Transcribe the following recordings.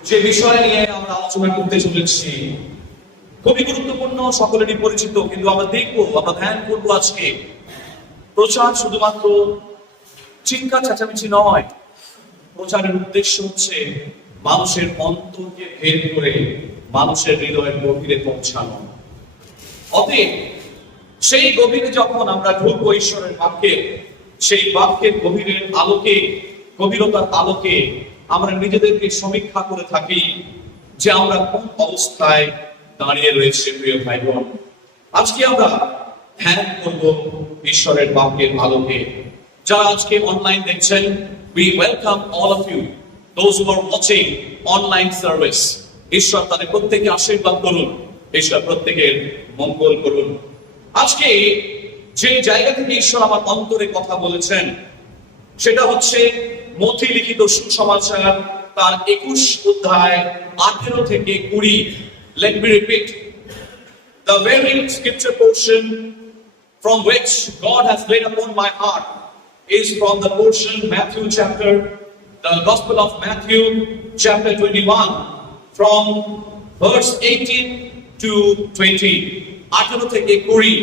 যে বিষয় নিয়ে আমরা আলোচনা করতে চলেছি খুবই গুরুত্বপূর্ণ, সকলেরই পরিচিত, কিন্তু আমরা ধ্যান করবো আজকে প্রচার শুধুমাত্র চিৎকার চেঁচামেচি নয়। প্রচারের উদ্দেশ্য হচ্ছে মানুষের অন্তরকে ভেদ করে মানুষের হৃদয়ের গভীরে পৌঁছানো। অতএব সেই গভীরে যখন আমরা ঢুকবো ঈশ্বরের বাক্যে, সেই বাক্যের গভীরতার আলোকে আমরা নিজেদেরকে সমীক্ষা করে থাকি যে আমরা কোন অবস্থায় দাঁড়িয়ে রয়েছে। প্রিয় ভাই বোন, আজকে আমরা ধ্যান করব ঈশ্বরের বাক্যের আলোকে। যারা আজকে অনলাইন দেখছেন, we welcome all of you, those who are watching online service. ঈশ্বর তাদের প্রত্যেককে আশীর্বাদ করুন, ঈশ্বর প্রত্যেকের মঙ্গল করুন। আজকে যে জায়গা থেকে ঈশ্বর আমার অন্তরে কথা বলেছেন সেটা হচ্ছে মথি লিখিত সুসমাচার তার 21 অধ্যায় 18 থেকে 20। Let me repeat. The very scripture portion from which God has laid upon my heart is from the portion the Gospel of Matthew chapter 21 from verse 18 to 20. 18 থেকে 20।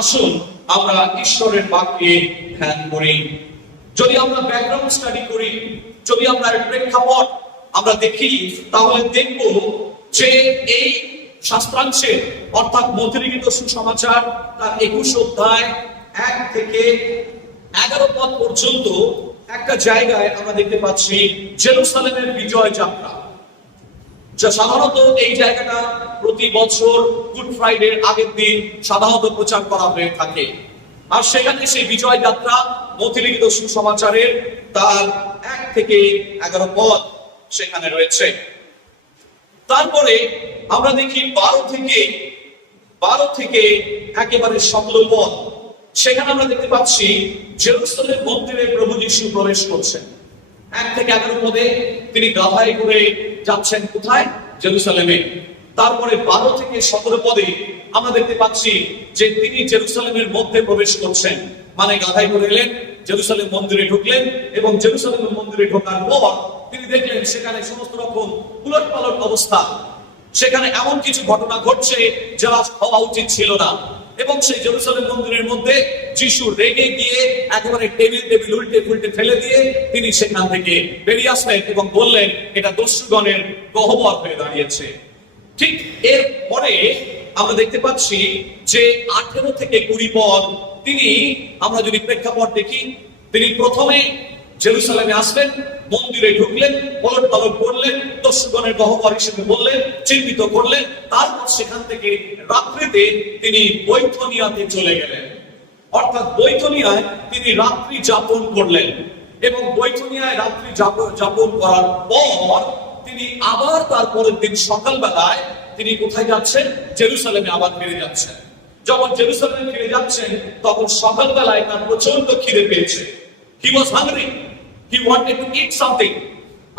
আসুন আমরা ঈশ্বরের বাক্যে ধ্যান করি। যদি আমরা ব্যাকগ্রাউন্ড স্টাডি করি, যদি আমরা প্রেক্ষাপট আমরা দেখি, তাহলে দেখব যে এই শাস্ত্রাংশে অর্থাৎ মথি লিখিত সুসমাচার তার 21 অধ্যায় 1 থেকে 11 পদ পর্যন্ত একটা জায়গায় আমরা দেখতে পাচ্ছি জেরুসালেমের বিজয় যাত্রা। যা সাধারণত এই জায়গাটা প্রতি বছর গুড ফ্রাইডের আগের দিন সাধারণত প্রচার করা হয়ে থাকে। আর সেখানে সেই বিজয় যাত্রা মথি লিখিত সুসমাচারের তার 1 থেকে 11 পদ সেখানে রয়েছে। তারপরে আমরা দেখি 12 থেকে একেবারে 17 পদ, সেখানে আমরা দেখতে পাচ্ছি জেরুসালেম মন্দিরে প্রভু যীশু প্রবেশ করছেন। 1 থেকে 11 পদে তিনি গাধায় করে যাচ্ছেন কোথায়? জেরুসালেমে। তারপরে 12 থেকে 17 পদে আমরা দেখতে পাচ্ছি যে তিনি জেরুসালেমের মধ্যে প্রবেশ করছেন, মানে গাধায় করে এলেন, জেরুসালেম মন্দিরে ঢুকলেন, এবং জেরুসালেম মন্দিরে ঢোকার পর তিনি দেখলেন সেখানে সমস্ত রকম উলটপালট অবস্থা। সেখানে এমন কিছু ঘটনা ঘটছে যা হওয়া উচিত ছিল না, এবং সেই জেরুসালেম মন্দিরের মধ্যে যিশু রেগে গিয়ে একেবারে টেবিল উল্টে ফুলটে ফেলে দিয়ে তিনি সেখান থেকে বেরিয়ে আসলেন এবং বললেন এটা দস্যুগণের গহ্বর হয়ে দাঁড়িয়েছে। ঠিক এর পরে আমরা দেখতে পাচ্ছি যে 18 থেকে 20 পদ তিনি, আমরা যদি প্রেক্ষাপট দেখি, তিনি প্রথমে জেরুসালেমে আসলেন, মন্দিরে ঢুকলেন, পলট করলেন, দস্যুগণের গহ্বর হিসেবে বললেন, চিহ্নিত করলেন। তারপর সেখান থেকে রাত্রিতে তিনি বৈথনিয়াতে চলে গেলেন, অর্থাৎ বৈথনিয়ায় তিনি রাত্রি যাপন করলেন, এবং বৈথনিয়ায় রাত্রি যাপন করার পর তিনি আবার তার পরের দিন সকালবেলায় তিনি কোথায় যাচ্ছেন? জেরুসালেমে আবার ফিরে যাচ্ছেন। যখন জেরুসালেমে ফিরে যাচ্ছেন তখন সকালবেলায় তার প্রচন্ড খিদে পেয়েছে। He was hungry. He wanted to eat something.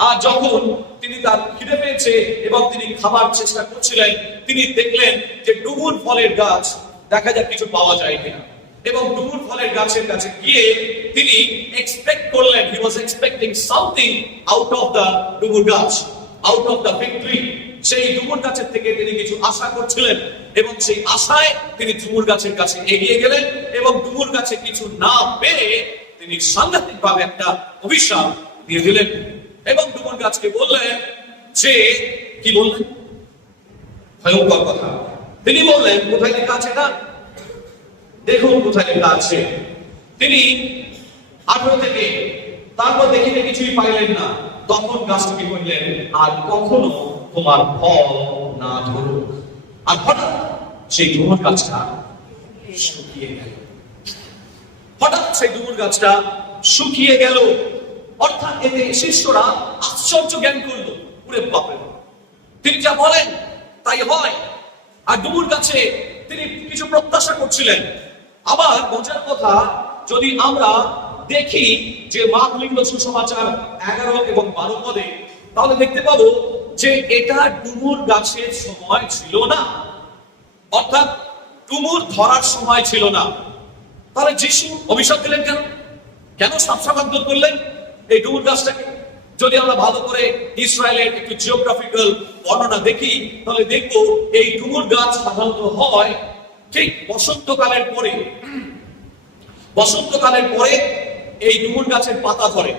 আর যখন তিনি তার খিদে পেয়েছে এবং তিনি খাবার চেষ্টা করছিলেন, তিনি দেখলেন যে ডুমুর ফলের গাছ, দেখা যাক কিছু পাওয়া যায় কিনা, এবং ডুমুর ফলের গাছের কাছে গিয়ে তিনি এক্সপেক্ট করলেন, he was expecting something out of the ডুমুর গাছ, out of the fig tree. সেই ডুমুর গাছের থেকে তিনি কিছু আশা করছিলেন, এবং সেই আশায় তিনি ডুমুর গাছের কাছে এগিয়ে গেলেন, এবং ডুমুর গাছে কিছু না পেয়ে তিনি সাংঘাতিকভাবে একটা অভিশাপ দিয়ে দিলেন, এবং ডুমুর গাছকে বললেন যে, কি বললেন? ভয়ঙ্কর কথা। তিনি বললেন, কোথায় লেখা আছে না? দেখুন কোথায় লেখা আছে। তিনি 18 থেকে, তারপর দেখিতে কিছুই পাইলেন না, তখন গাছটাকে বললেন, আর কখনো তোমার ফল না ধরুক। আর হঠাৎ সেই ডুমুর গাছটা শুকিয়ে গেল। হঠাৎ সেই ডুমুর গাছটা শুকিয়ে গেল। অর্থাৎ এতে শিষ্যরা আশ্চর্য জ্ঞান করলো, ওরে বাপরে, তিনি যা বলেন তাই হয়। আর ডুমুর গাছে তিনি কিছু প্রত্যাশা করছিলেন। আবার মজার কথা, যদি আমরা দেখি যে মার্ক লিখিত সুসমাচার 11 এবং 12 পদে, তাহলে দেখতে পাবো যে এটা ডুমুর গাছের সময় ছিল না, অর্থাৎ ডুমুর ধরার সময় ছিল না। তাহলে যিশু অভিশাপ দিলেন কেন? কেন শাস্ত্রাবদ্ধ করলেন এই ডুমুর গাছটাকে? যদি আমরা ভালো করে ইসরায়েলের একটু জিওগ্রাফিক্যাল বর্ণনা দেখি, তাহলে দেখবো এই ডুমুর গাছ সাধারণত হয় ঠিক বসন্তকালের পরে। বসন্তকালের পরে এই ডুমুর গাছের পাতা ধরে।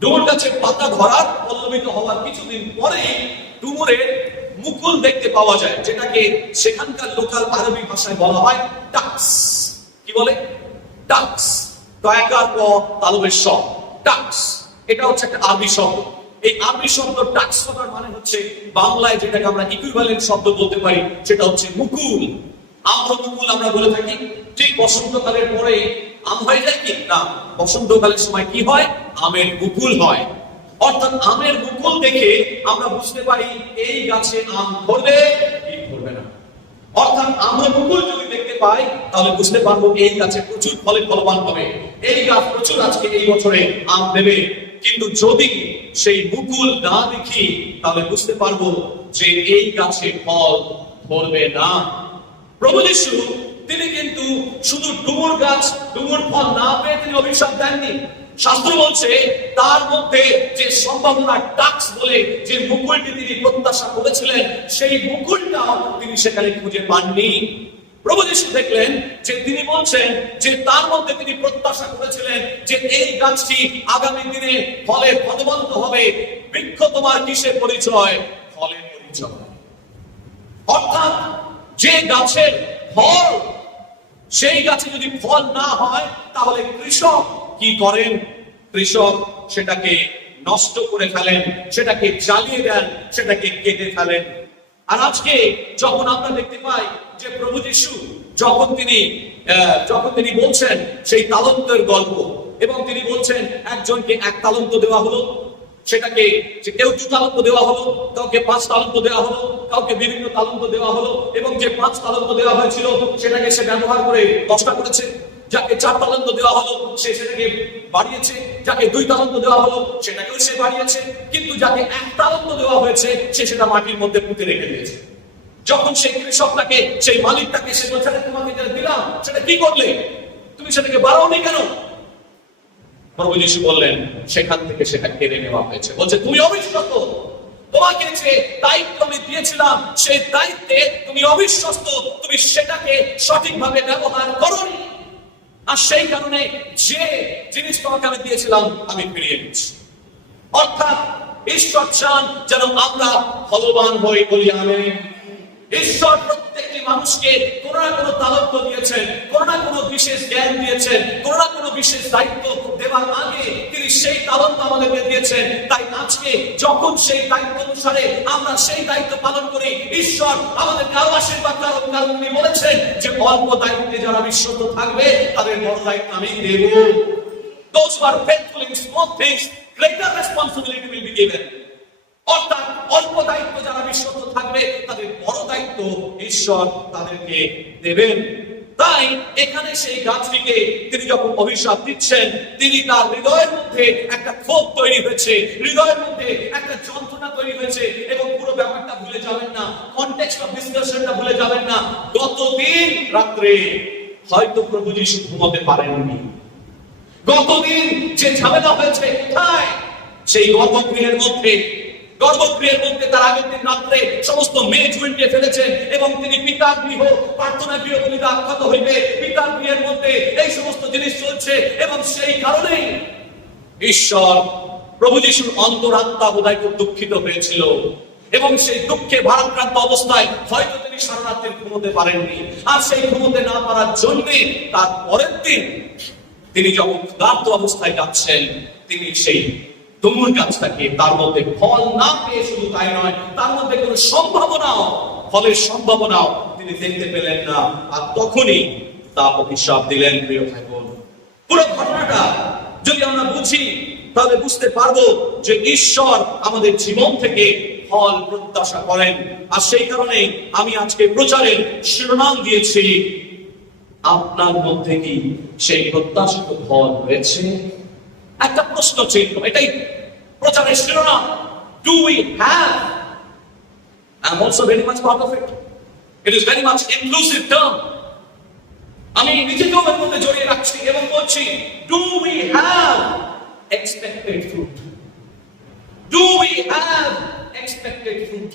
ডুমুর গাছের পাতা ধরার পল্লবিত হওয়ার কিছুদিন পরে ডুমুরের মুকুল দেখতে পাওয়া যায়, যেটাকে সেখানকার লোকাল আরবি ভাষায় বলা হয় টাক্স। কি বলে? টাক্স। দয়াকার ক তালবের শ, টাক্স। এটা হচ্ছে একটা আরবি শব্দ। এই আরবি শব্দ টাক্স কথার মানে হচ্ছে বাংলায় যেটাকে আমরা ইকুইভ্যালেন্ট শব্দ বলতে পারি, সেটা হচ্ছে মুকুল। আম্র মুকুল আমরা বলে থাকি। ঠিক বসন্তকালের পরে আম হয়ে যায় কি না, বসন্তকালের সময় কি হয়? আমের মুকুল হয়। অর্থাৎ আমের মুকুল দেখে আমরা বুঝতে পারি এই গাছে আম ধরবে কি ধরবে না। অর্থাৎ আমের মুকুল যদি দেখতে পাই তাহলে বুঝতে পারবো এই গাছে প্রচুর ফলে ফলবান হবে, এই গাছ প্রচুর আজকে এই বছরে আম দেবে। কিন্তু যদি সেই মুকুল না দেখি তাহলে বুঝতে পারবো যে এই গাছে ফল ধরবে না। প্রভু যিশু তিনি কিন্তু শুধু ডুমুর গাছ, ডুমুর ফল না পেয়ে তিনি অভিশাপ দেননি। শাস্ত্র বলছে তার মধ্যে যে সম্ভাবনা টাক্স বলে যে মুকুলটি তিনি প্রত্যাশা করেছিলেন, সেই মুকুলটাও তিনি সেখানে খুঁজে পাননি। প্রভু যিশু দেখলেন যে তিনি বলছেন যে তার মধ্যে তিনি প্রত্যাশা করেছিলেন যে এই গাছটি আগামী দিনে ফলে ফলবন্ত হবে। বৃক্ষ তোমার কিসের পরিচয়? ফলের পরিচয়। অর্থাৎ যে গাছের ফল, সেই গাছে যদি ফল না হয় তাহলে কৃষক কি করেন? কৃষক সেটাকে নষ্ট করে ফেলেন, সেটাকে জ্বালিয়ে দেন, সেটাকে কেটে ফেলেন। আর আজকে যখন আমরা দেখতে পাই যে প্রভু যিশু যখন তিনি বলছেন সেই তালন্তের গল্প, এবং তিনি বলছেন একজনকে 1 তালন্ত দেওয়া হলো, সেটাকে কেউ 2 তালন্ত দেওয়া হলো, কাউকে 5 তালন্ত দেওয়া হলো, কাউকে বিভিন্ন তালন্ত দেওয়া হলো, এবং যে 5 তালন্ত দেওয়া হয়েছিল সেটাকে সে ব্যবহার করে 10টা করেছে। যাকে 4 তালন্ত দেওয়া হলো সে সেটাকে বাড়িয়েছে, যাকে 2 তালন্ত দেওয়া হলো সেটাকেও সে বাড়িয়েছে, কিন্তু যাকে 1 তালন্ত দেওয়া হয়েছে সে সেটা মাটির মধ্যে পুঁতে রেখে দিয়েছে। যখন সেই কৃষকটাকে, সেই মালিকটাকে সে বলছে তোমাকে যেটা দিলাম সেটা কি করলে? তুমি সেটাকে বাড়াওনি কেন? প্রভু যিশু বললেন সেখান থেকে সেটা কেড়ে নেওয়া হয়েছে। বলছে তুমি অবিশ্বস্ত, তোমাকে যে দায়িত্ব আমি দিয়েছিলাম সেই দায়িত্বে তুমি অবিশ্বস্ত, তুমি সেটাকে সঠিকভাবে ব্যবহার করোনি। আর সেই কারণে যে জিনিস তোমাকে আমি দিয়েছিলাম আমি ফিরিয়ে নিচ্ছি। অর্থাৎ ঈশ্বর চান যেন আমরা ফলবান হই, বলি আমেন। ঈশ্বর প্রত্যেকটি মানুষকে কোনো না কোনো তালন্ত দিয়েছেন, কোনো না কোনো বিশেষ জ্ঞান দিয়েছেন, কোনো না কোনো বিশেষ দায়িত্ব দেওয়ার আগে তিনি সেই তালন্ত আমাদেরকে দিয়েছেন। তাই আজকে যখন সেই দায়িত্ব অনুসারে আমরা সেই দায়িত্ব পালন করি, ঈশ্বর আমাদেরকে আরো আশীর্বাদ করেন। কারণ তিনি বলেছেন যে অল্প দায়িত্বে যারা বিশ্বস্ত থাকবে তাদের বড় দায়িত্ব আমি দেব। Those who are faithful in small things, greater responsibility will be given. অর্থাৎ অল্প দায়িত্ব যারা বিশ্বস্ত থাকবে তাদের বড় দায়িত্ব ঈশ্বর তাদেরকে দেবেন। তাই এখানে সেই গাছটিকে তিনি যখন অভিশাপ দিচ্ছেন, তিনি তার হৃদয়ের মধ্যে একটা ক্ষোভ তৈরি হয়েছে, হৃদয়ের মধ্যে একটা যন্ত্রণা তৈরি হয়েছে। এবং পুরো ব্যাপারটা ভুলে যাবেন না, কনটেক্সট অফ ডিসকাশনটা ভুলে যাবেন না। গতদিন রাত্রে হয়তো প্রভু যিশু ঘুমাতে পারেননি। গতদিন যে ঝামেলা হয়েছে তাই সেই গর্ভগৃহের মধ্যে তার আগের দিন রাত্রে সমস্ত মেজ উল্টে ফেলেছেন, এবং তিনি পিতার গৃহ, প্রার্থনা গৃহ বলিতে আখ্যাত হইবে, পিতার গৃহের মধ্যে এই সমস্ত জিনিস চলছে। এবং সেই কারণেই ঈশ্বর প্রভু যিশুর অন্তরাত্মা বোধহয় খুব দুঃখিত হয়েছিল, এবং সেই দুঃখে ভারাক্রান্ত অবস্থায় হয়তো তিনি সারা রাত্রে ঘুমোতে পারেননি। আর সেই ঘুমোতে না পারার জন্য তার পরের দিন তিনি যখন ক্ষুধার্ত অবস্থায় যাচ্ছেন, তিনি সেই ডুমুর গাছটাকে, তার মধ্যে ফল না পেয়ে শুধু তাই নয়, তার মধ্যে কোনো ফলের সম্ভাবনাও তিনি দেখতে পেলেন না। আর তখনই তা অভিশাপ দিলেন। প্রিয় ভাই বোন, পুরো ঘটনাটা যদি আমরা বুঝি তাহলে বুঝতে পারবো যে ঈশ্বর আমাদের জীবন থেকে ফল প্রত্যাশা করেন। আর সেই কারণে আমি আজকে প্রচারের শিরোনাম দিয়েছি, আপনার মধ্যে কি সেই প্রত্যাশিত ফল রয়েছে? একটা প্রশ্ন চিহ্ন, এটাই প্রচারের শিরোনাম। Do we have? I'm also very much part of it. It is very much inclusive term. আমি নিজেকেও এর মধ্যে জড়িয়ে রাখছি এবং বলছি, do we have expected fruit? Do we have expected fruit?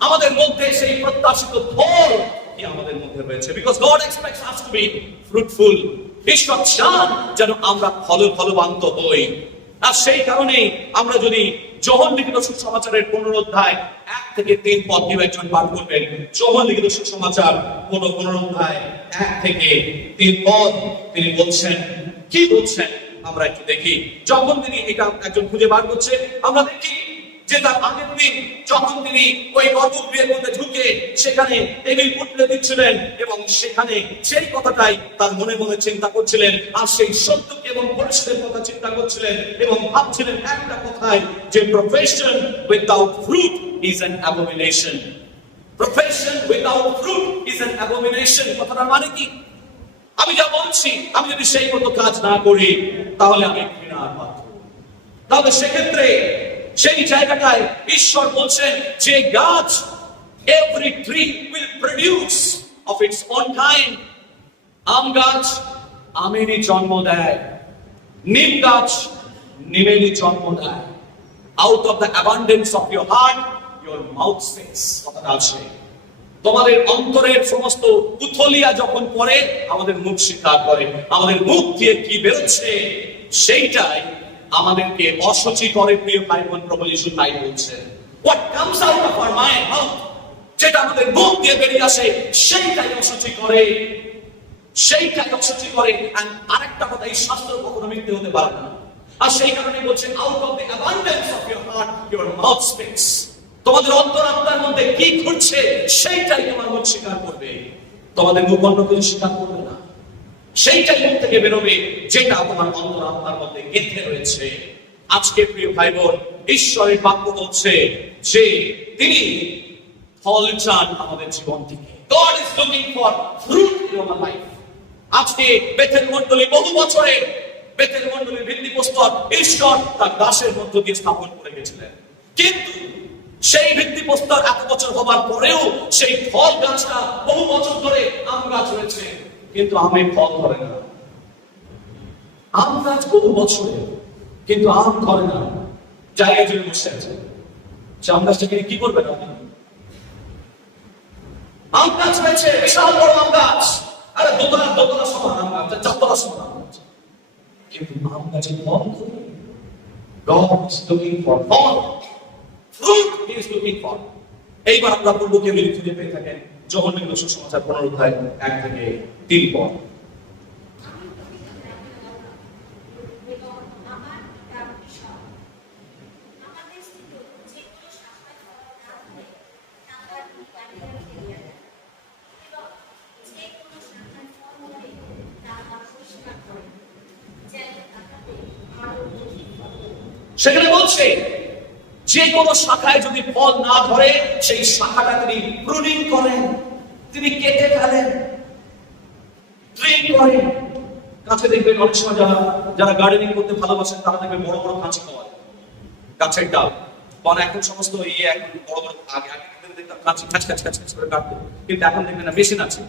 আমাদের মধ্যে সেই প্রত্যাশিত ফল কি আমাদের মধ্যে রয়েছে? Because God expects us to be fruitful. ঈশ্বর চান যেন আমরা ফলবান্ত হই। আর সেই কারণে আমরা যদি যোহন লিখিত সুসমাচারের 15 অধ্যায় 1 থেকে 3 পদ দিয়ে একজন পাঠ করবেন। যোহন লিখিত সুসমাচার 15 অধ্যায় 1 থেকে 3 পদ তিনি বলছেন, কি বলছেন আমরা একটু দেখি। যখন তিনি এটা একজন খুঁজে বার করছে, আমরা দেখি যে তার আগের দিন যখন তিনি ওই গর্ভগৃহের মধ্যে ঢুকে সেখানে টেবিল উঠলে দিচ্ছিলেন এবং সেখানে সেই কথাটাই তার মনে মনে চিন্তা করছিলেন, আর সেই সত্যকে এবং পরিশ্রমের কথা চিন্তা করছিলেন এবং ভাবছিলেন একটা কথাই, যে profession without fruit is an অ্যাবোমিনেশন। Profession without fruit is an অ্যাবোমিনেশন। কথাটার মানে কি? আমি যা বলছি, আমি যদি সেই মতো কাজ না করি তাহলে আমি ঘৃণার পাত্র। তাহলে সেক্ষেত্রে সেই জায়গাটায় ঈশ্বর বলছেন যে গাছ, every tree will produce of its own kind. আম গাছ আমেরই জন্ম দেয়, নিম গাছ নিমেরই জন্ম দেয়। Out of the abundance of your heart your mouth speaks। কথাটা আছে, তোমাদের অন্তরের সমস্ত উথলিয়া যখন পড়ে আমাদের মুখ স্বীকার করে। আমাদের মুখ দিয়ে কি বেরোচ্ছে সেইটাই আমাদেরকে অসুচি করে। প্রিয় ভাই বোন, প্রভু যিশু তাই বলছেন, what comes out of our mouth, যেটা আমাদের মুখ দিয়ে বেরিয়ে আসে সেইটাই অসুচি করে, সেইটাই অসুচি করে। আর আরেকটা কথা, এই শাস্ত্র কখনো মিথ্যে হতে পারে না। আর সেই কারণে বলছেন, out of the abundance of your heart your mouth speaks। তোমাদের অন্তরাত্মার মধ্যে কি ঘটছে সেইটাই তোমার মুখ স্বীকার করবে, তোমাদের মুখ অন্য কিছু স্বীকার করবে না। সেইটাই মুখ থেকে বেরোবে যেটা তোমার অন্তরাত্মার মধ্যে গেঁথে রয়েছে। আজকে প্রিয় ভাই বোন, ঈশ্বরের বাক্য বলছে যে তিনি ফল চান আমাদের জীবন থেকে। God is looking for fruit in our life। আজকে বেথেল মণ্ডলী বহু বছরের বেথেল মণ্ডলীর ভিত্তিপ্রস্তর ঈশ্বর তার দাসের মধ্য দিয়ে স্থাপন করে গেছিলেন, কিন্তু সেই ভিত্তিপ্রস্তর এত বছর হবার পরেও সেই ফল গাছটা বহু বছর ধরে আম গাছ রয়েছে, কিন্তু আমে ফল ধরে না। আম গাছ বহু বছরে, কিন্তু আম ধরে না, জায়গায় জুড়ে বসে আছে। আম গাছটাকে কি করবেন আপনি? আম গাছ রয়েছে, বিশাল বড় আম গাছ, আরে দোতলা সমান আম গাছ, 4 তলা সমান আম গাছ, কিন্তু আম গাছে ফল ধরে। God is looking for fall, fruit he is looking for। এইবার আমরা পূর্বকে যদি খুঁজে পেয়ে থাকেন, যোহন লিখিত সুসমাচার 15 অধ্যায় 1 থেকে 3 পদ। সেখানে বলছে যে কোনো শাখায় যদি ফল না ধরে সেই শাখাটা তিনি প্রুনিং করেন, তিনি কেটে ফেলেন, ট্রিম করেন। কাছে দেখবেন অনেক সময় যারা গার্ডেনিং করতে ভালোবাসেন তারা দেখবেন বড় বড় কাঁচি পাওয়া যায় গাছের ডাল। কারণ এখন সমস্ত এখন বড় বড় আগে দেখতাম কাঁচি খাচ করে কাটতো, কিন্তু এখন দেখবেন না, মেশিন আছে,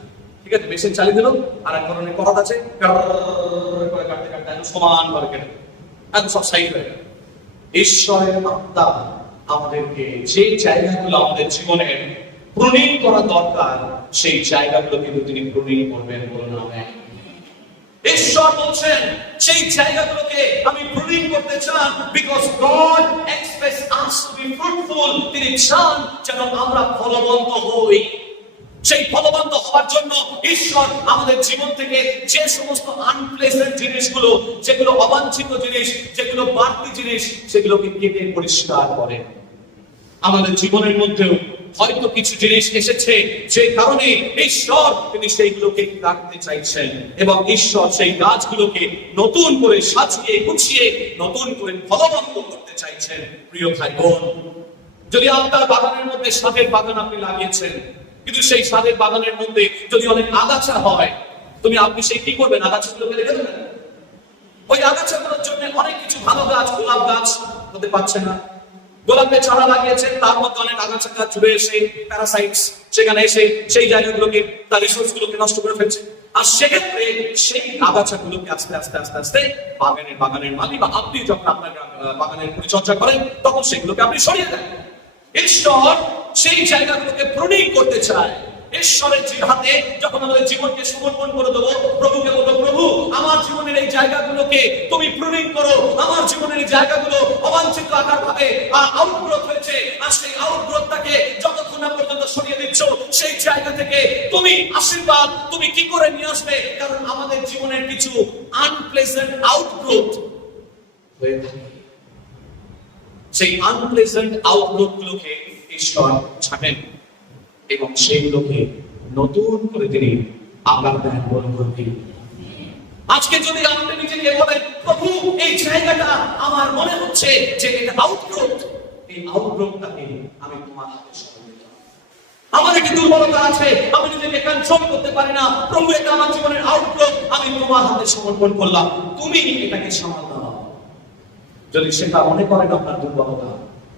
ঠিক আছে, মেশিন চালিয়ে দিল, আর এক ধরনের করাত আছে, কাটতে সমান ভাবে কেটে এখন সব সাইড হয়ে গেল। ঈশ্বরের আত্মা আমাদেরকে যে জায়গাগুলো আমাদের জীবনে প্রুনিং করা দরকার সেই জায়গাগুলো কিন্তু তিনি প্রুনিং করবেন, বলুন আমেন। ঈশ্বর বলছেন সেই জায়গাগুলোকে আমি প্রুনিং করতে চান, because God expects us to be fruitful. তিনি চান যেন আমরা ফলবন্ত হই। সেই ফলবন্ত হওয়ার জন্য ঈশ্বর আমাদের জীবন থেকে যে সমস্ত আনপ্লেজেন্ট জিনিসগুলো, যেগুলো অবাঞ্ছিত জিনিস, যেগুলো বাড়তি জিনিস, সেগুলোকে কেটে পরিষ্কার করেন। আমাদের জীবনের মধ্যেও হয়তো কিছু জিনিস এসেছে যে কারণে ঈশ্বর তিনি সেইগুলোকে কাটতে চাইছেন, এবং ঈশ্বর সেই গাছগুলোকে নতুন করে সাজিয়ে গুছিয়ে নতুন করে ফলবন্ত করতে চাইছেন। প্রিয় ভাই বোন, যদি আপনার বাগানের মধ্যে শাকের বাগান আপনি লাগিয়েছেন, কিন্তু সেই শাকের বাগানের মধ্যে যদি অনেক আগাছা হয়, আপনি সেই কি করবেন? আগাছাগুলোকে রেখে দেবেন? ওই আগাছাগুলোর জন্য অনেক কিছু ভালো গাছ, গোলাপ গাছ হতে পারছে না। গোলাপের চারা লাগিয়েছেন, তার মধ্যে অনেক আগাছা গাছ জুড়ে এসে প্যারাসাইটস সেখানে এসে সেই জায়গাগুলোকে, তার রিসোর্স গুলোকে নষ্ট করে ফেলছে। আর সেক্ষেত্রে সেই আগাছাগুলোকে আস্তে আস্তে আস্তে আস্তে বাগানের মালি বা আপনি যখন আপনার বাগানের পরিচর্যা করেন তখন সেগুলোকে আপনি সরিয়ে দেন। ঈশ্বর সেই জায়গাগুলোকে প্রুনিং করতে চায়। ঈশ্বরের হাতে যখন আমাদের জীবনকে সমর্পণ করে দেবো, প্রভুকে বলবো, প্রভু আমার জীবনের এই জায়গাগুলোকে তুমি প্রুনিং করো, আমার জীবনের এই জায়গাগুলো অবাঞ্ছিত আকার ভাবে আউটগ্রোথ হয়েছে, আর সেই আউটগ্রোথটাকে যতক্ষণ না পর্যন্ত সরিয়ে দিচ্ছ সেই জায়গা থেকে তুমি আশীর্বাদ তুমি কি করে নিয়ে আসবে, কারণ আমাদের জীবনের কিছু আনপ্লেজেন্ট আউটগ্রোথ হয়ে থাকে। সেই আনপ্লেজেন্ট আউটগ্রোথ গুলোকে ঈশ্বর ছাড়েন এবং সেইগুলোকে নতুন করে তিনি আকার দেন, বড় করবেন। আজকে যদি আপনি নিজেকে বলেন, প্রভু এই জায়গাটা আমার মনে হচ্ছে যে এটা আউটগ্রোথ, এই আউটগ্রোথটাকে আমি তোমার হাতে সঁপে দিলাম। আমার একটি দুর্বলতা আছে, আমি নিজেকে কন্ট্রোল করতে পারি না, প্রভু এটা আমার জীবনের আউটগ্রোথ, আমি তোমার হাতে সমর্পণ করলাম, তুমি এটাকে সামাল দাও। যদি সেটা মনে করেন আপনার দুর্বলতা,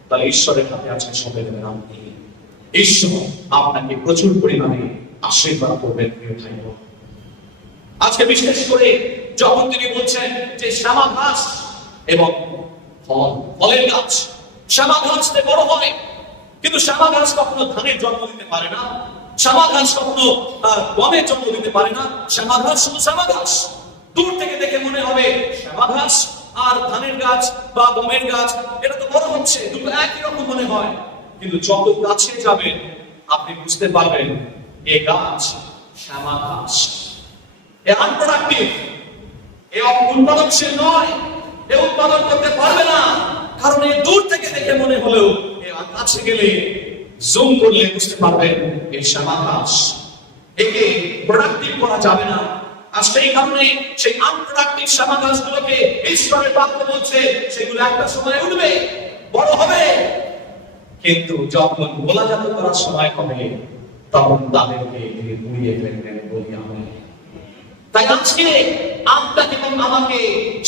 তাহলে ঈশ্বরের হাতে আছে সঁপে দেবেন আপনি। ঈশ্বর আপনাকে প্রচুর পরিমাণে আশীর্বাদ করবেন প্রিয় ভাই বোন। আজকে বিশেষ করে যখন তিনি বলছেন যে শ্যামা ঘাস এবং ফলের গাছ, শ্যামা ঘাসতে বড় হয়, কিন্তু শ্যামা ঘাস কখনো ধানের জন্ম দিতে পারে না, শ্যামা ঘাস কখনো গমের জন্ম দিতে পারে না। শ্যামা ঘাস শুধু শ্যামা ঘাস, দূর থেকে দেখে মনে হবে শ্যামা ঘাস আর ধানের গাছ বা গমের গাছ এটা তো বড় হচ্ছে, দুটো একই রকম মনে হয়, কিন্তু যত কাছে যাবেন আপনি বুঝতে পারবেন এ গাছ শ্যামা ঘাস, এ আনপ্রোডাক্টিভ, এ উৎপাদনশীল নয়, এ উৎপাদন করতে পারবে না, কারণ এই দূর থেকে দেখে মনে হলেও এ কাছে গেলে জুম করলে বুঝতে পারবেন এই শ্যামা ঘাস, একে প্রোডাক্টিভ করা যাবে না। আর সেই কারণে সেই আনপ্রোডাক্টিভ শ্যামা ঘাসগুলোকে ঈশ্বরের বাক্য বলছে সেগুলো একটা সময় উঠবে, বড় হবে, কিন্তু যখন গোলাজাত করার সময় হবে তখন তাদেরকে তিনি মুড়িয়ে ফেলবেন বলি আমি। তাই আজকে আপনাকে এবং আমাকে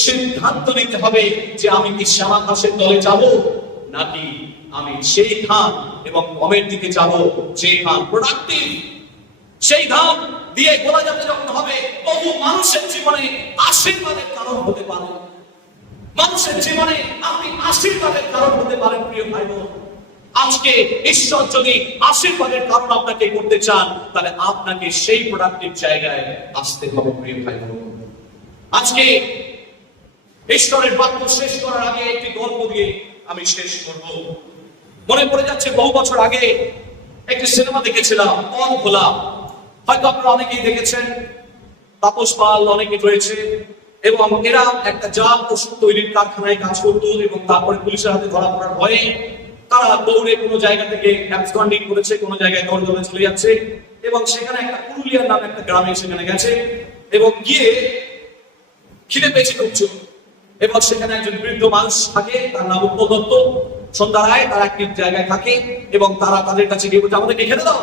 সিদ্ধান্ত নিতে হবে যে আমি কি শ্যামা ঘাসের দলে যাব, নাকি আমি সেই ধান এবং গমের দিকে যাব যে ধান প্রোডাক্টিভ। সেই ধান দিয়ে গোলাজাত যখন হবে, বহু মানুষের জীবনে আশীর্বাদের কারণ হতে পারে, মানুষের জীবনে আপনি আশীর্বাদের কারণ হতে পারেন প্রিয় ভাই বোন। আজকে ঈশ্বর যদি আশীর্বাদের কারণ আপনাকে করতে চান, তাহলে আপনাকে সেই প্রোডাক্টিভ জায়গায় আসতে হবে প্রিয় ভাই বোন। আজকে ঈশ্বরের বাক্য শেষ করার আগে একটি গল্প দিয়ে আমি শেষ করব। মনে পড়ে যাচ্ছে বহু বছর আগে একটি সিনেমা দেখেছিলাম, পথ ভোলা। হয়তো আপনারা অনেকেই দেখেছেন, তাপস পাল অনেকে রয়েছে, এবং এরা একটা জাল ওষুধ তৈরির কারখানায় কাজ করতো এবং তারপরে পুলিশের হাতে ধরা পড়ার ভয়ে তারা দৌড়ে কোনো জায়গা থেকে অ্যাবসকন্ডিং করেছে, কোনো জায়গায় দৌড়ে দৌড়ে চলে যাচ্ছে, এবং সেখানে একটা পুরুলিয়ার নামে একটা গ্রামে সেখানে গেছে এবং গিয়ে খিদে পেয়েছে খুব জোর, এবং সেখানে একজন বৃদ্ধ মানুষ থাকে, তার নাম উৎপল দত্ত। সন্ধ্যা রায় তারা একটি জায়গায় থাকে এবং তারা তাদের কাছে গিয়ে বলছে, আমাদেরকে খেতে দাও,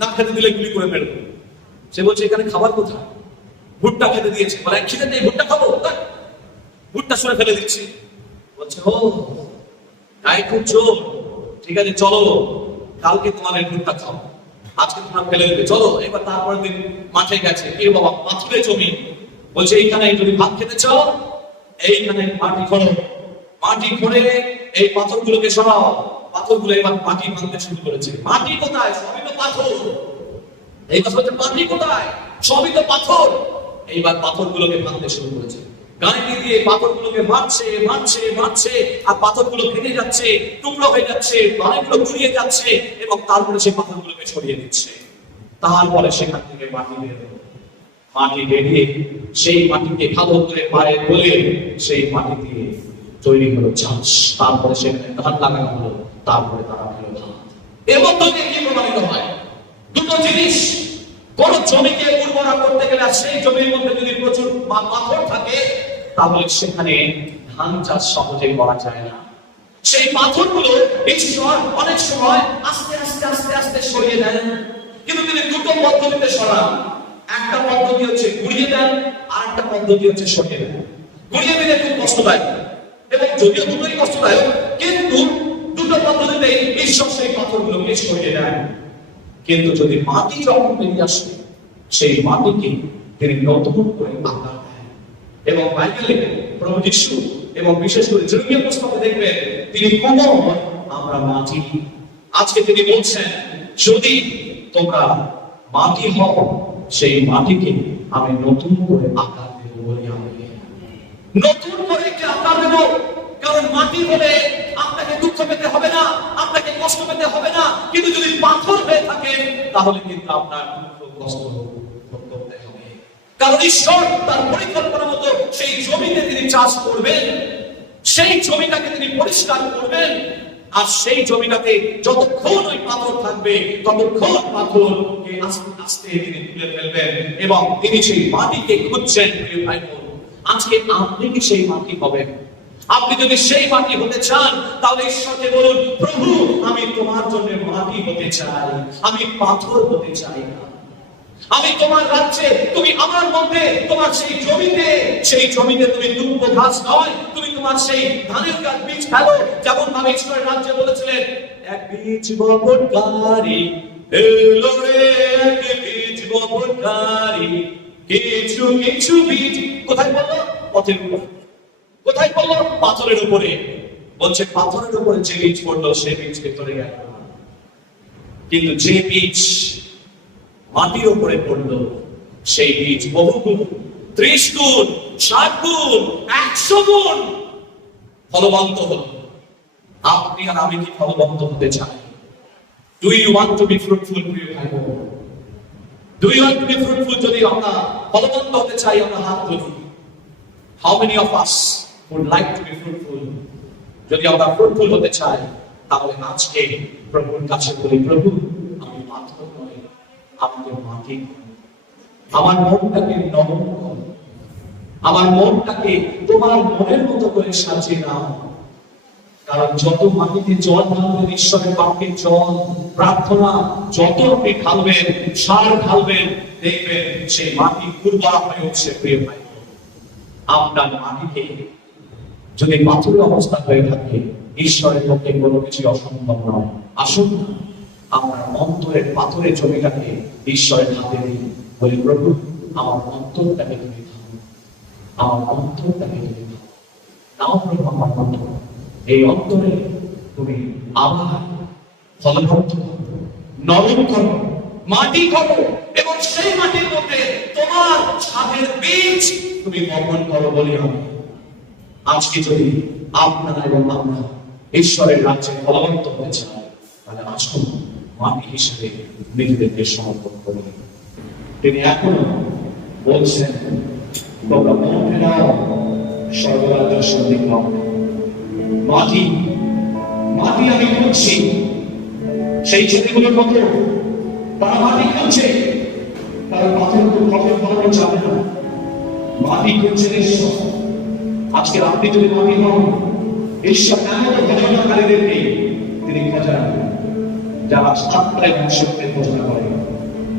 না খেতে দিলে গুলি করে ফেলবো। সে বলছে, এখানে খাবার কোথায়? ভুট্টা খেতে দিয়েছে। বলে, খিদে নেই, ভুট্টা খাবো, ভুট্টা শুনে ফেলে দিচ্ছি। বলছে, ও গায়ে খুব জোর, ঠিক আছে চলো, কালকে তোমাদের ভুট্টা খাও, আজকে তোমরা ফেলে দেবে, চলো। এবার তারপরের দিন মাঠে গেছে, এ বাবা পাথুরে জমি, বলছে এইখানে যদি ভাত খেতে চাও এইখানে মাটি খোঁড়ো, মাটি খুঁড়ে এই পাথরগুলোকে সরাও। পাথরগুলো এবার মাটি ভাঙতে শুরু করেছে। মাটি কোথায়? সবই তো পাথর। এইবার বলছে, মাটি কোথায়? সবই তো পাথর। এইবার পাথরগুলোকে ভাঙতে শুরু করেছে, গাড়ি দিয়ে পাথরগুলোকে মারছে মারছে মারছে, আর পাথরগুলো ভেঙে যাচ্ছে, টুকরো হয়ে যাচ্ছে, অনেকগুলো গুড়িয়ে যাচ্ছে, এবং তারপরে সেই পাথরগুলোকে সরিয়ে দিচ্ছে। তারপরে সেখান থেকে মাটি বের হলো, মাটি বেরিয়ে সেই মাটিকে ভালো করে পায়ে তোলে, সেই মাটি দিয়ে তৈরি হলো চাষ। তারপরে সেখানে ধান লাগানো হলো, তারপরে তারা পেল ধান। এর মধ্যে দিয়ে কি প্রমাণিত হয়? দুটো জিনিস। কোন জমিকে উর্বরা করতে গেলে সেই জমির মধ্যে যদি প্রচুর পাথর থাকে, তাহলে সেখানে ধান চাষ সহজে করা যায় না। সেই পাথরগুলো ঈশ্বর অনেক সময় আস্তে আস্তে আস্তে আস্তে সরিয়ে দেন, কিন্তু তিনি দুটো পদ্ধতিতে সরান। একটা পদ্ধতি হচ্ছে গুড়িয়ে দেন, আর একটা পদ্ধতি হচ্ছে সরিয়ে দেন। গুড়িয়ে দিলে খুব কষ্টদায়ক, এবং যদিও দুটোই কষ্টদায়ক, কিন্তু দুটো পদ্ধতিতে ঈশ্বর সেই পাথরগুলোকে সরিয়ে দেন। কিন্তু যদি মাটি যখন বেরিয়ে আসে, সেই মাটিকে তিনি নতুন করে আকার দেন। এবং বাইবেলে প্রভু যিশু এবং বিশেষ করে জেরেমিয়া পুস্তকে দেখবেন তিনি কোমল, আমরা মাটি। আজকে তিনি বলছেন, যদি তোমরা মাটি হও, সেই মাটিকে আমি নতুন করে আকার দেব বলে আমি নতুন করে একটি আকার দেব। কারণ মাটি হলে আপনাকে দুঃখ পেতে হবে না, আপনাকে কষ্ট পেতে হবে না। কিন্তু যদি পাথর হয়ে থাকে তাহলে কিন্তু আপনার দুঃখ কষ্ট ভোগ করতে হবে। কারণ ঈশ্বর তার পরিকল্পনা মতো সেই জমিতে তিনি চাষ করবেন, সেই জমিটাকে তিনি পরিষ্কার করবেন। আর সেই জমিটাতে যতক্ষণ ওই পাথর থাকবে ততক্ষণ পাথরকে আস্তে আস্তে তিনি তুলে ফেলবেন এবং তিনি সেই মাটিকে খুঁজছেন। প্রিয় ভাই বোন, আজকে আপনি কি সেই মাটি হবেন? আপনি যদি সেই মাটি হতে চান তাহলে ঈশ্বরকে বলুন, প্রভু আমি তোমার জন্য মাটি হতে চাই, আমি পাথর হতে চাই না। আমি তোমার রাজ্যে, তুমি আমার মধ্যে, তোমার সেই জমিতে তুমি দুব্ব ঘাস নয়, তুমি তোমার সেই ধানের গাছ বীজ ফেলো। যেমন ভাবে ঈশ্বরের রাজ্যে বলেছিলেন, এক বীজ বপনকারী এলো রে, এক বীজ বপনকারী, কিছু কিছু বীজ কোথায় বললো? পথের উপর। কোথায় বললো? পাথরের উপরে। বলছে পাথরের উপরে যে বীজ পড়লো সে বীজ ভেতরে গেল, কিন্তু যে বীজ মাটির উপরে পড়লো সেই বীজ বহুগুণ, 30 গুণ, 60 গুণ, 100 গুণ ফলবন্ত হলো। আপনি আর আমি কি ফলবন্ত হতে চাই? Do you want to be fruitful? প্রিয় ভাই বোন, do you want to be fruitful? যদি আমরা ফলবন্ত হতে চাই আমরা হাত তুলি। How many of us would like to be fruitful? যদি আমরা ফ্রুটফুল হতে চাই তাহলে আজকে প্রভুর কাছে বলি, প্রভু আমি পাথর নই, আমাকে মাটি করুন, আমার মনটাকে নরম করুন, আমার মনটাকে তোমার মনের মতো করে সাজিয়ে নাও। কারণ যত মাটিতে জল ঢালবেন, ঈশ্বরের বাক্যের জল, প্রার্থনা যত আপনি ঢালবেন, সার ঢালবেন, দেখবেন সেই মাটি উর্বর হয়ে উঠছে। প্রিয় ভাই, আপনার মাটিকে যদি পাথরের অবস্থা হয়ে থাকে, ঈশ্বরের পক্ষে কোনো কিছু অসম্ভব নয়। আসুন আমরা অন্তরের পাথরের জমিটাকে ঈশ্বরের হাতে দিই, বলি প্রভু আমার অন্তরটাকে তুমি দাও, আমার অন্তরটাকে তুমি দাও। নাও প্রভু আমার অন্তর, এই অন্তরে তুমি আবার ফলবন্ত নরম করো, মাটি করো এবং সেই মাটির মধ্যে তোমার সাধের বীজ তুমি বপন করো বলি আমি। আজকে যদি আপনারা এবং আমরা ঈশ্বরের রাজ্যে ফলবন্ত হতে চাই তাহলে আসুন মাটি হিসেবে নিজেদেরকে সমর্পণ করি। তিনি এখনো বলছেন, তোমরা মনে নাও স্বর্গরাজ্য সন্ধিগ্ন। মাটি মাটি আমি খুঁজছি, সেই ছেলেগুলোর মতো তারা মাটি খুঁজছে, তারা পাথর ফসল ফলানো যাবে না, মাটি খুঁজছেন ঈশ্বর। আজকে আপনি যদি মাটি হন, ঈশ্বর এমন ঘটনাকারীদেরকে তিনি খোঁজান যারা সাতটায় মনুষ্যত্বের ঘোষণা করে,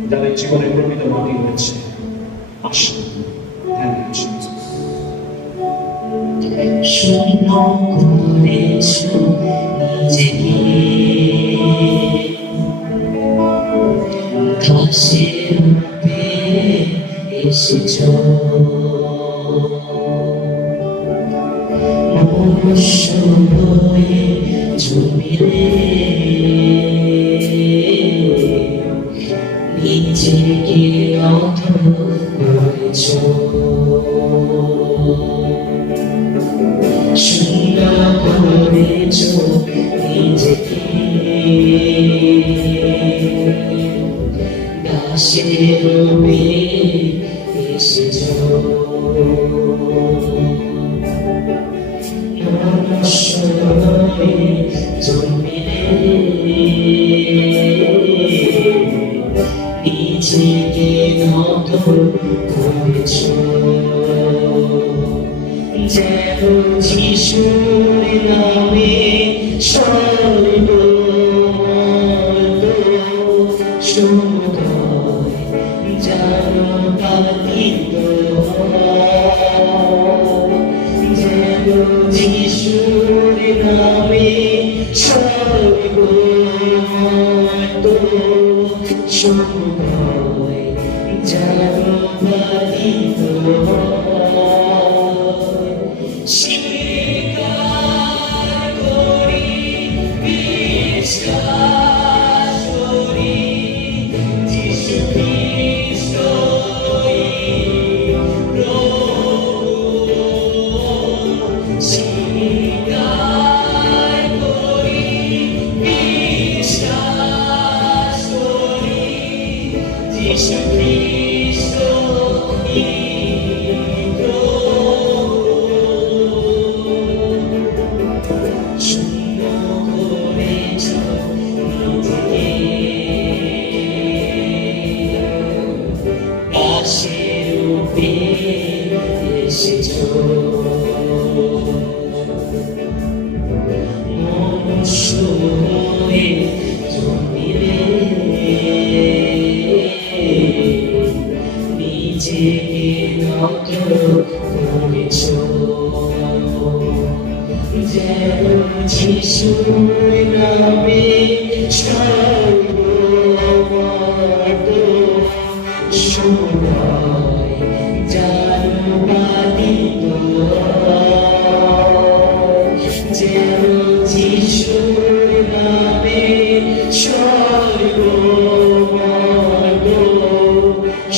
যাদের জীবনে প্রকৃত মাটি হয়েছে। আসুন, শূন্য করেছ নিজেকে, ঘাসের রূপে এসেছ, মনুষ্য হয়ে জমিনে নিজেকে অধম করেছ। সুন্দর করেছ নিজেকে, ঘাসের রূপে এসেছ, মনুষ্য হয়ে জমিনে নিজেকে অধম করেছ। যেন যিশুর নামে সর্বমত সমুদয় যেন পালিত হয়, যেন যিশুর নামে সর্বমত সমুদয় যেন পালিত যিশু খ্রিস্ট শূন্য করেছ নিজেকে দাসের রূপে এসেছ মনুষ্য হয়ে জন্মিলে নিজেকে নত করেছ যেন যিশুর নামে সর্বমত সবাই জানুবাদিত যেন যিশুর নামে সর্বমত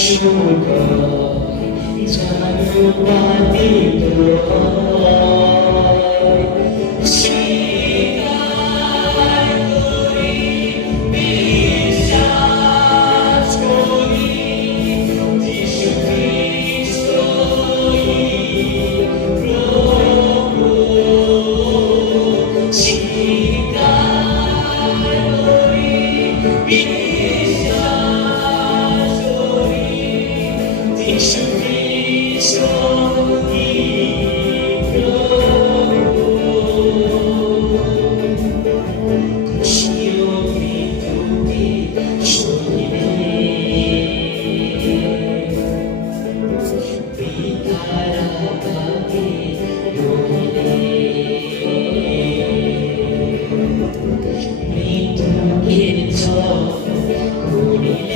সবাই জানুবাদিত স্বীকার করি বিশ্বাস করি যিশু খ্রিস্টই প্রভু স্বীকার করি বিশ্বাস করি যিশু খ্রিস্টই খুশিও মৃত্যুকে সরিবে পিতার আজ্ঞাকে রহিলে মৃত্যুকে জয় করিলে